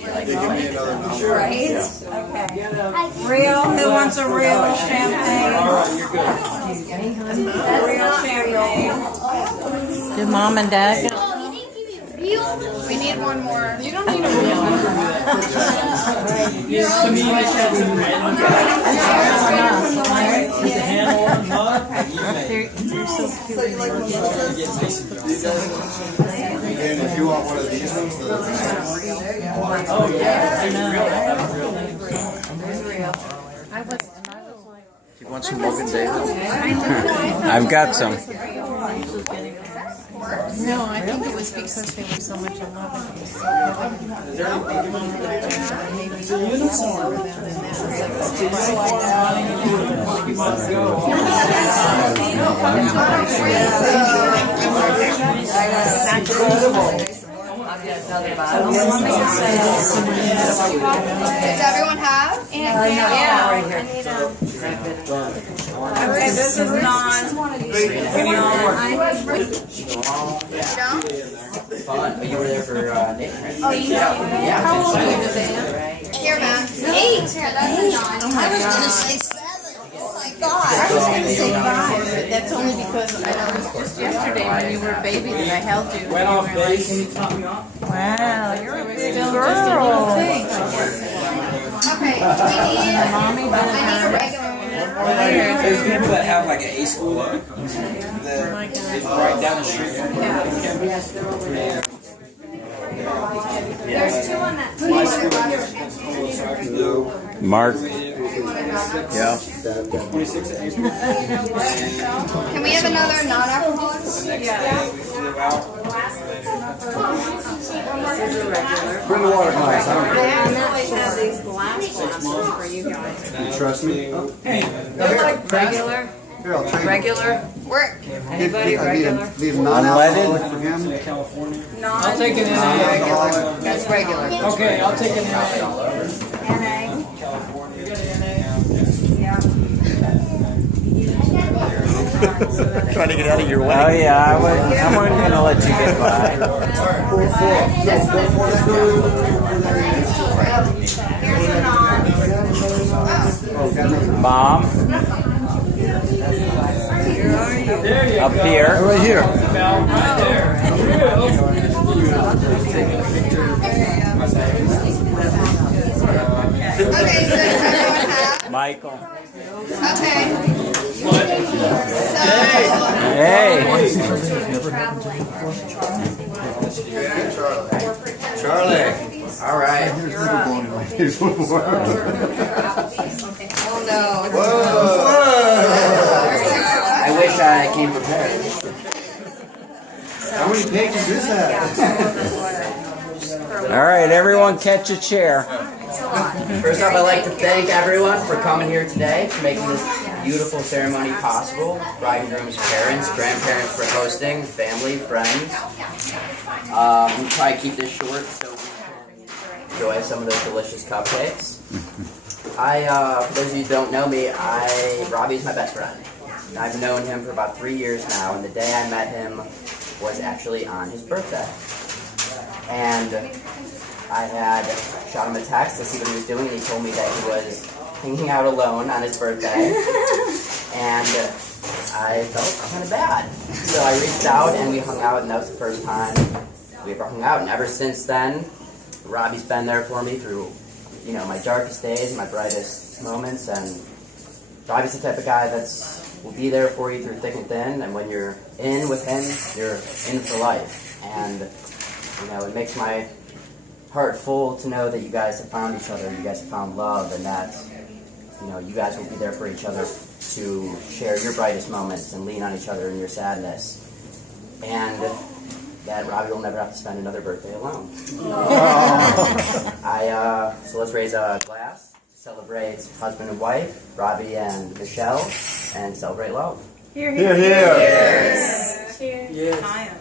give me another number. Right? Okay. Real, who wants a real champagne? Real champagne. Do mom and dad get? We need one more. You don't need a real one. They're so cute. And if you want one of these ones, Oh yeah, I know. You want some Morgan David? I've got some. No, I think it was because they were so much in love. It's a uniform. Does everyone have? Okay, this is non. Fun. But you were there for Nate, right? How old are you, Here, man. 8. Here, that's a 9. I was gonna say 7. Oh my God. I was gonna say 5, but that's only because it was just yesterday when you were a baby that I held you. Went off base and he taught me off. Wow, you're a big girl. Okay, I need a regular one. There's people that have like an A school that right down the street from There's 2 on that. Mark. Yeah. Can we have another non-alcoholic? bring the water glass. I actually have these glass glasses for you guys. You trust me? Regular? Here, I'll trade Regular? Work. Anybody regular? Leave non-alcoholic for him. California. Non? I'll take an NA. That's regular. Okay, I'll take an NA. NA? California. You got an NA? Trying to get out of your way. Oh yeah, I wasn't going to let you get by. Here's a non. Mom, There you up go. here. Right here. About right there. Okay, so does everyone have? Michael. Okay. Hey. Charlie. All right. Oh no. I wish I came prepared. How many pages is that? All right, everyone catch a chair. First off, I'd like to thank everyone for coming here today, for making this beautiful ceremony possible. Bride and groom's parents, grandparents for hosting, family, friends. We'll try to keep this short so we can enjoy some of those delicious cupcakes. For those of you who don't know me, Robbie's my best friend. I've known him for about 3 years now, and the day I met him was actually on his birthday. And I had shot him a text to see what he was doing, and he told me that he was hanging out alone on his birthday. And I felt kind of bad. So I reached out, and we hung out, and that was the first time we ever hung out. And ever since then, Robbie's been there for me through, my darkest days, my brightest moments, and Robbie's the type of guy will be there for you through thick and thin, and when you're in with him, you're in for life. And, it makes my heart full to know that you guys have found each other, you guys have found love, and that, you guys will be there for each other to share your brightest moments and lean on each other in your sadness. And that Robbie will never have to spend another birthday alone. So let's raise a glass to celebrate husband and wife, Robbie and Michelle, and celebrate love. Here, Here, here. Cheers. Cheers. Yes. I am.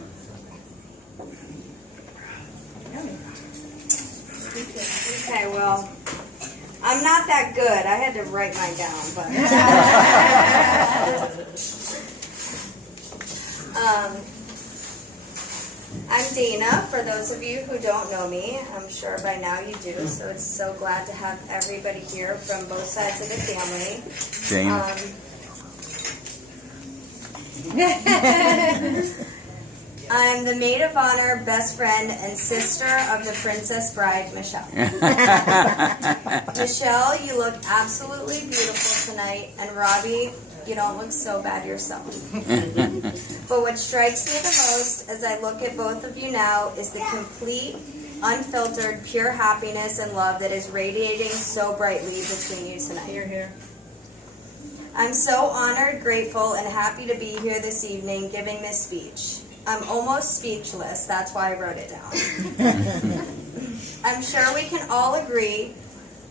Okay, well, I'm not that good. I had to write mine down, but I'm Dana, for those of you who don't know me. I'm sure by now you do, so it's so glad to have everybody here from both sides of the family. Dana. I'm the maid of honor, best friend, and sister of the Princess Bride, Michelle. Michelle, you look absolutely beautiful tonight, and Robbie, you don't look so bad yourself. But what strikes me the most as I look at both of you now is the complete, unfiltered, pure happiness and love that is radiating so brightly between you tonight. Here. I'm so honored, grateful, and happy to be here this evening giving this speech. I'm almost speechless, that's why I wrote it down. I'm sure we can all agree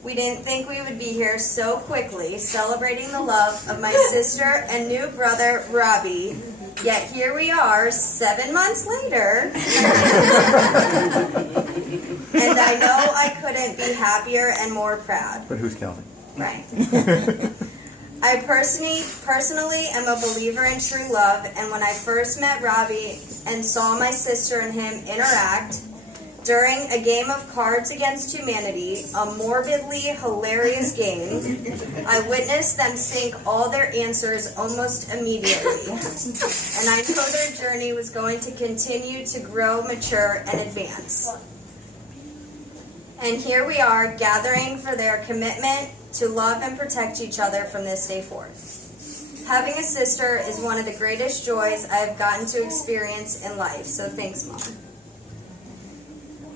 we didn't think we would be here so quickly celebrating the love of my sister and new brother, Robbie. Yet here we are 7 months later. And I know I couldn't be happier and more proud. But who's counting? Right. I personally am a believer in true love, and when I first met Robbie and saw my sister and him interact during a game of Cards Against Humanity, a morbidly hilarious game, I witnessed them sink all their answers almost immediately. And I know their journey was going to continue to grow, mature, and advance. And here we are, gathering for their commitment to love and protect each other from this day forth. Having a sister is one of the greatest joys I have gotten to experience in life, so thanks, Mom.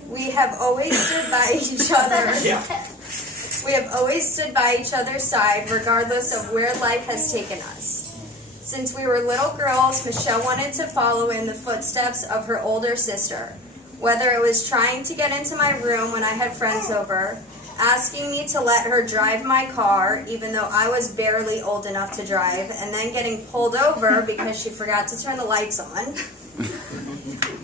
We have always stood by each other. We have always stood by each other's side, regardless of where life has taken us. Since we were little girls, Michelle wanted to follow in the footsteps of her older sister, whether it was trying to get into my room when I had friends over, asking me to let her drive my car, even though I was barely old enough to drive, and then getting pulled over because she forgot to turn the lights on,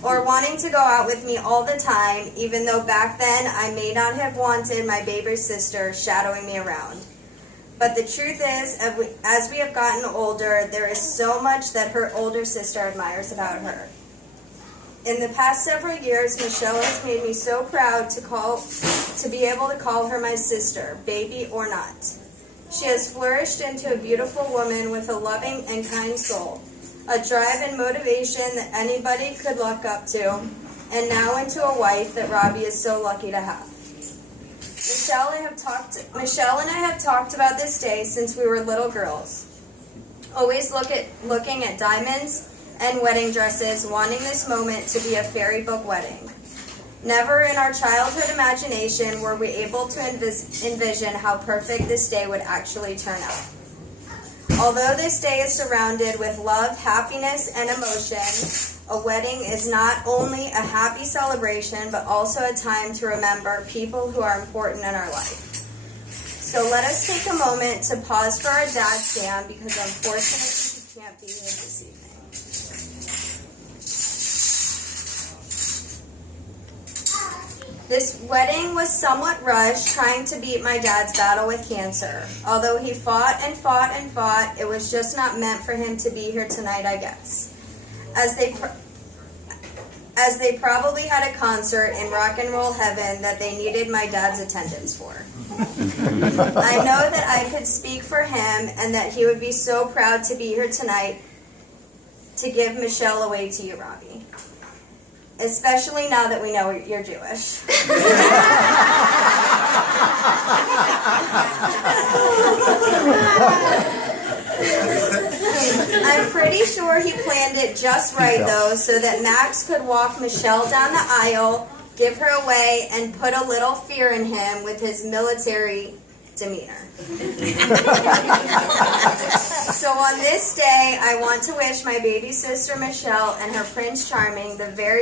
or wanting to go out with me all the time, even though back then I may not have wanted my baby sister shadowing me around. But the truth is, as we have gotten older, there is so much that her older sister admires about her. In the past several years, Michelle has made me so proud to be able to call her my sister, baby or not. She has flourished into a beautiful woman with a loving and kind soul, a drive and motivation that anybody could look up to, and now into a wife that Robbie is so lucky to have. Michelle and I have talked about this day since we were little girls. Always looking at diamonds and wedding dresses, wanting this moment to be a fairy book wedding. Never in our childhood imagination were we able to envision how perfect this day would actually turn out. Although this day is surrounded with love, happiness, and emotion, a wedding is not only a happy celebration, but also a time to remember people who are important in our life. So let us take a moment to pause for our dad's Sam, because unfortunately he can't be here this evening. This wedding was somewhat rushed, trying to beat my dad's battle with cancer. Although he fought and fought and fought, it was just not meant for him to be here tonight, I guess. As they probably had a concert in rock and roll heaven that they needed my dad's attendance for. I know that I could speak for him and that he would be so proud to be here tonight to give Michelle away to you, Robbie. Especially now that we know you're Jewish. I'm pretty sure he planned it just right, though, so that Max could walk Michelle down the aisle, give her away, and put a little fear in him with his military demeanor. So on this day, I want to wish my baby sister Michelle and her Prince Charming the very